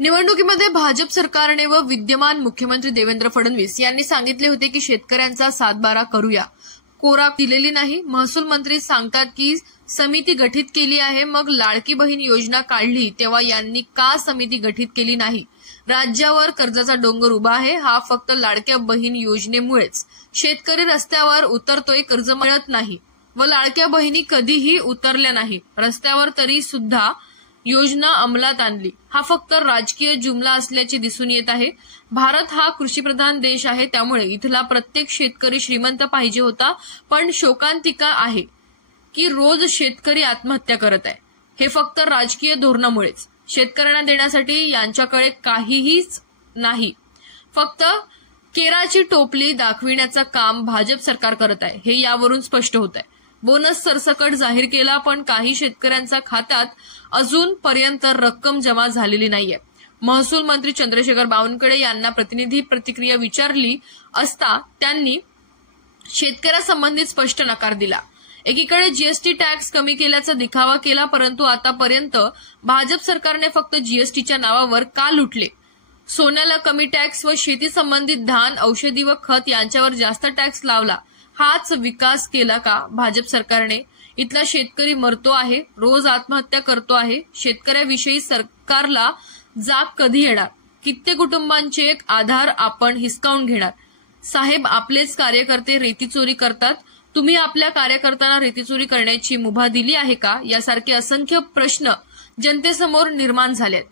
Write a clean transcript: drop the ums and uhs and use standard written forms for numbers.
निवडणुकीमध्ये भाजप सरकारने व विद्यमान मुख्यमंत्री देवेंद्र फडणवीस यांनी सांगितले होते की शेतकऱ्यांचा सातबारा करूया. कोरा दिलेली नाही. महसूल मंत्री सांगतात की समिती गठीत केली आहे. मग लाडकी बहीण योजना काढली तेव्हा यांनी का समिती गठीत केली नाही? राज्यावर कर्जाचा डोंगर उभा आहे. हा फक्त लाडक्या बहीण योजनेमुळेच शेतकरी रस्त्यावर उतरतोय. कर्ज मिळत नाही व लाडक्या बहिणी कधीही उतरल्या नाही रस्त्यावर, तरी सुद्धा योजना अंमलात आणली. हा फक्त राजकीय जुमला असल्याचे दिसून येत आहे. भारत हा कृषीप्रधान देश आहे, त्यामुळे इथला प्रत्येक शेतकरी श्रीमंत पाहिजे होता. पण शोकांतिका आहे की रोज शेतकरी आत्महत्या करत आहे. हे फक्त राजकीय धोरणामुळेच. शेतकऱ्यांना देण्यासाठी यांच्याकडे काहीच नाही. फक्त केराची टोपली दाखविण्याचं काम भाजप सरकार करत आहे, हे यावरून स्पष्ट होत आहे. बोनस सरसकट जाहीर केला, पण काही शेतकऱ्यांच्या खात्यात अजूनपर्यंत रक्कम जमा झालेली नाहीये. महसूल मंत्री चंद्रशेखर बावनकुळे यांना प्रतिनिधी प्रतिक्रिया विचारली असता त्यांनी शेतकऱ्यासंबंधित स्पष्ट नकार दिला. एकीकडे जीएसटी टॅक्स कमी केल्याचा दिखावा केला, परंतु आतापर्यंत भाजप सरकारने फक्त जीएसटीच्या नावावर का लुटले? सोन्याला कमी टॅक्स व शेती संबंधित धान, औषधी व खत यांच्यावर जास्त टॅक्स लावला. हाच विकास केला का भाजप सरकारने? इथला शेतकरी मरतो आहे, रोज आत्महत्या करतो आहे. शेतकऱ्याविषयी सरकारला जाग कधी येणार? कित्येक कुटुंबांचे आधार आपण हिसकावून घेणार. साहेब, आपलेच कार्यकर्ते रेतीचोरी करतात. तुम्ही आपल्या कार्यकर्त्यांना रेतीचोरी करण्याची मुभा दिली आहे का? यासारखे असंख्य प्रश्न जनतेसमोर निर्माण झालेत.